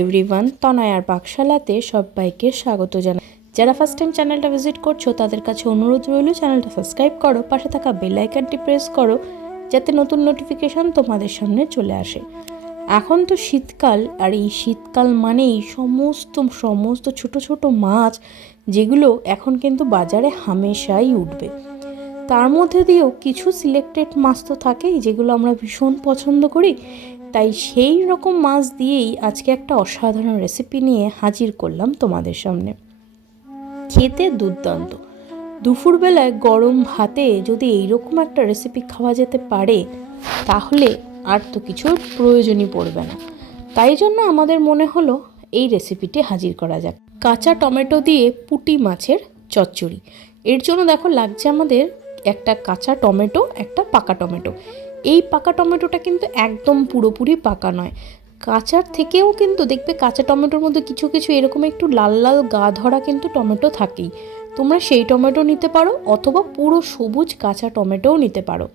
Everyone তনয়ার পাকশালাতে সবাইকে স্বাগত জানাই। যারা ফার্স্ট টাইম চ্যানেলটা ভিজিট করছ, তাদের কাছে অনুরোধ রইল চ্যানেলটা সাবস্ক্রাইব করো, পাশে থাকা বেল আইকনটি প্রেস করো, যাতে নতুন নোটিফিকেশান তোমাদের সামনে চলে আসে। এখন তো শীতকাল, আর এই শীতকাল মানেই সমস্ত সমস্ত ছোট ছোট মাছ, যেগুলো এখন কিন্তু বাজারে হামেশাই উঠবে। তার মধ্যে দিয়েও কিছু সিলেক্টেড মাছ তো থাকেই যেগুলো আমরা ভীষণ পছন্দ করি। তাই সেই রকম মাছ দিয়েই আজকে একটা অসাধারণ রেসিপি নিয়ে হাজির করলাম তোমাদের সামনে। খেতে দুর্দান্ত। দুপুরবেলায় গরম ভাতে যদি এইরকম একটা রেসিপি খাওয়া যেতে পারে, তাহলে আর তো কিছুর প্রয়োজনই পড়বে না। তাই জন্য আমাদের মনে হলো এই রেসিপিটি হাজির করা যাক। কাঁচা টমেটো দিয়ে পুঁটি মাছের চচ্চড়ি। এর জন্য দেখো লাগছে আমাদের একটা কাঁচা টমেটো, একটা পাকা টমেটো। এই পাকা টমেটোটা কিন্তু একদম পুরোপুরি পাকা নয়। কাঁচার থেকেও কিন্তু দেখবে কাঁচা টমেটোর মধ্যে কিছু কিছু এরকম একটু লাল লাল গা ধরা কিন্তু টমেটো থাকেই। তোমরা সেই টমেটো নিতে পারো অথবা পুরো সবুজ কাঁচা টমেটোও নিতে পারো।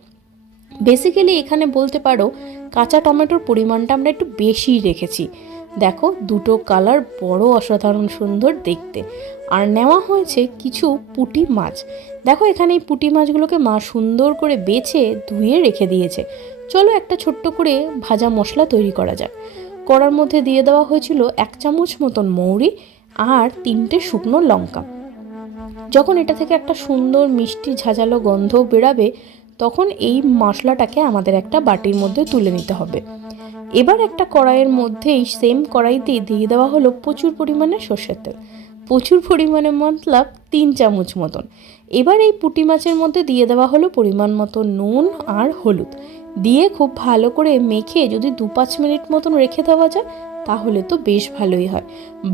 বেসিক্যালি এখানে বলতে পারো কাঁচা টমেটোর পরিমাণটা আমরা একটু বেশি রেখেছি। দেখো, দুটো কালার বড় অসাধারণ সুন্দর দেখতে। আর নেওয়া হয়েছে কিছু পুঁটি মাছ। দেখো, এখানে এই পুঁটি মাছগুলোকে মা সুন্দর করে বেছে ধুয়ে রেখে দিয়েছে। চলো একটা ছোট্ট করে ভাজা মশলা তৈরি করা যাক। কড়ার মধ্যে দিয়ে দেওয়া হয়েছিল এক চামচ মতন মৌরি আর তিনটে শুকনো লঙ্কা। যখন এটা থেকে একটা সুন্দর মিষ্টি ঝাঁঝালো গন্ধ বেরাবে, তখন এই মশলাটাকে আমাদের একটা বাটির মধ্যে তুলে নিতে হবে। এবার একটা কড়াইয়ের মধ্যেই সেম কড়াইতেই দিয়ে দেওয়া হলো প্রচুর পরিমাণে সর্ষের তেল। প্রচুর পরিমাণে মতলব তিন চামচ মতন। এবার এই পুঁটি মাছের মধ্যে দিয়ে দেওয়া হলো পরিমাণ মতো নুন আর হলুদ। দিয়ে খুব ভালো করে মেখে যদি দু পাঁচ মিনিট মতন রেখে দেওয়া যায়, তাহলে তো বেশ ভালোই হয়।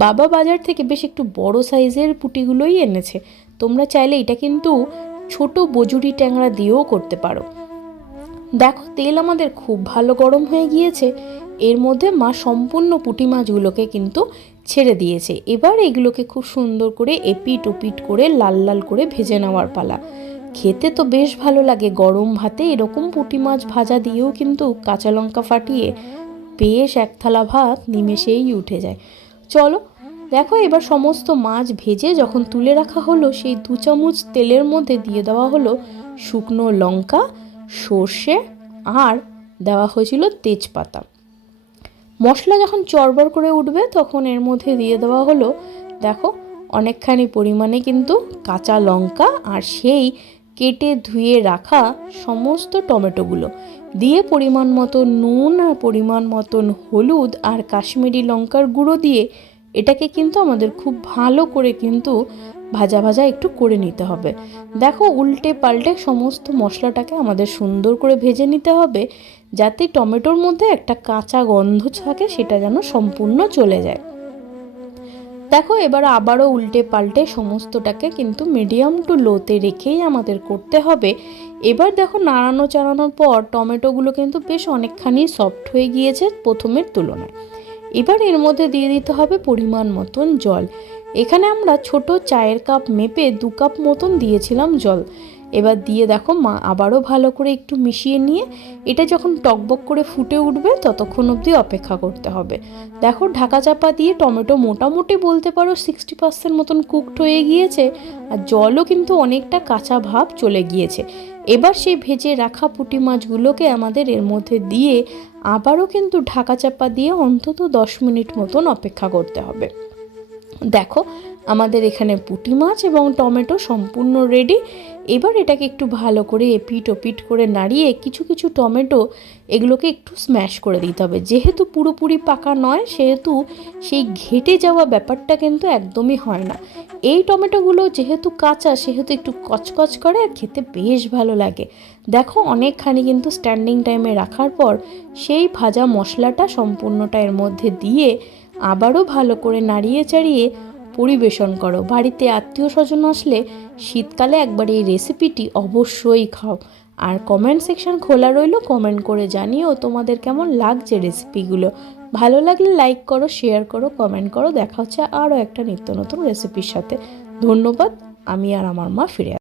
বাবা বাজার থেকে বেশ একটু বড় সাইজের পুঁটিগুলোই এনেছে। তোমরা চাইলে এটা কিন্তু ছোট বজুরি ট্যাংরা দিয়েও করতে পারো। দেখো, তেল আমাদের খুব ভালো গরম হয়ে গিয়েছে। এর মধ্যে মা সম্পূর্ণ পুঁটি মাছগুলোকে কিন্তু ছেড়ে দিয়েছে। এবার এগুলোকে খুব সুন্দর করে এপিট ওপিট করে লাল লাল করে ভেজে নেওয়ার পালা। খেতে তো বেশ ভালো লাগে, গরম ভাতে এরকম পুঁটি মাছ ভাজা দিয়েও কিন্তু কাঁচা লঙ্কা ফাটিয়ে বেশ এক থালা ভাত নিমেষেই উঠে যায়। চলো, দেখো এবার সমস্ত মাছ ভেজে যখন তুলে রাখা হলো, সেই দু চামচ তেলের মধ্যে দিয়ে দেওয়া হলো শুকনো লঙ্কা সর্ষে আর দেওয়া হয়েছিল তেজপাতা। মশলা যখন চড়বড় করে উঠবে, তখন এর মধ্যে দিয়ে দেওয়া হলো, দেখো, অনেকখানি পরিমাণে কিন্তু কাঁচা লঙ্কা আর সেই কেটে ধুয়ে রাখা সমস্ত টমেটোগুলো। দিয়ে পরিমাণ মতো নুন আর পরিমাণ মতন হলুদ আর কাশ্মীরি লঙ্কার গুঁড়ো দিয়ে এটাকে কিন্তু আমাদের খুব ভালো করে কিন্তু ভাজা ভাজা একটু করে নিতে হবে। দেখো উল্টে পাল্টে সমস্ত মশলাটাকে আমাদের সুন্দর করে ভেজে নিতে হবে, যাতে টমেটোর মধ্যে একটা কাঁচা গন্ধ থাকে সেটা যেন সম্পূর্ণ চলে যায়। দেখো এবার আবারও উল্টে পাল্টে সমস্তটাকে কিন্তু মিডিয়াম টু লোতে রেখেই আমাদের করতে হবে। এবার দেখো নাড়ানো চাড়ানোর পর টমেটোগুলো কিন্তু বেশ অনেকখানি সফট হয়ে গিয়েছে প্রথমের তুলনায়। এবার এর মধ্যে দিয়ে দিতে হবে পরিমাণ মতন জল। এখানে আমরা ছোট চায়ের কাপ মেপে দু কাপ মতন দিয়েছিলাম জল। এবার দিয়ে দেখো, মা আবারও ভালো করে একটু মিশিয়ে নিয়ে এটা যখন টকবক করে ফুটে উঠবে ততক্ষণ অবধি অপেক্ষা করতে হবে। দেখো, ঢাকা চাপা দিয়ে টমেটো মোটামুটি বলতে পারো সিক্সটি পার্সেন্ট মতন কুকড হয়ে গিয়েছে আর জলও কিন্তু অনেকটা কাঁচা ভাব চলে গিয়েছে। এবার সেই ভেজে রাখা পুঁটি মাছগুলোকে আমাদের এর মধ্যে দিয়ে আবারও কিন্তু ঢাকা চাপা দিয়ে অন্তত দশ মিনিট মতন অপেক্ষা করতে হবে। দেখো আমাদের এখানে পুঁটি মাছ এবং টমেটো সম্পূর্ণ রেডি এবার এটাকে একটু ভালো করে এপিট ওপিট করে নাড়িয়ে কিছু কিছু টমেটো এগুলোকে একটু স্ম্যাশ করে দিতে হবে। যেহেতু পুরোপুরি পাকা নয়, সেহেতু সেই ঘেটে যাওয়া ব্যাপারটা কিন্তু একদমই হয় না। এই টমেটোগুলো যেহেতু কাঁচা, সেহেতু একটু কচকচ করে আর খেতে বেশ ভালো লাগে। দেখো অনেকখানি কিন্তু স্ট্যান্ডিং টাইমে রাখার পর সেই ভাজা মশলাটা সম্পূর্ণটা এর মধ্যে দিয়ে আবারও ভালো করে নাড়িয়ে চাড়িয়ে পরিবেশন করো। বাড়িতে আত্মীয় স্বজন আসলে শীতকালে একবার এই রেসিপিটি অবশ্যই খাও। আর কমেন্ট সেকশন খোলা রইল কমেন্ট করে জানিও তোমাদের কেমন লাগছে রেসিপিগুলো ভালো লাগলে লাইক করো শেয়ার করো কমেন্ট করো। দেখা হচ্ছে আরও একটা নিত্য নতুন রেসিপির সাথে। ধন্যবাদ, আমি আর আমার মা ফিরে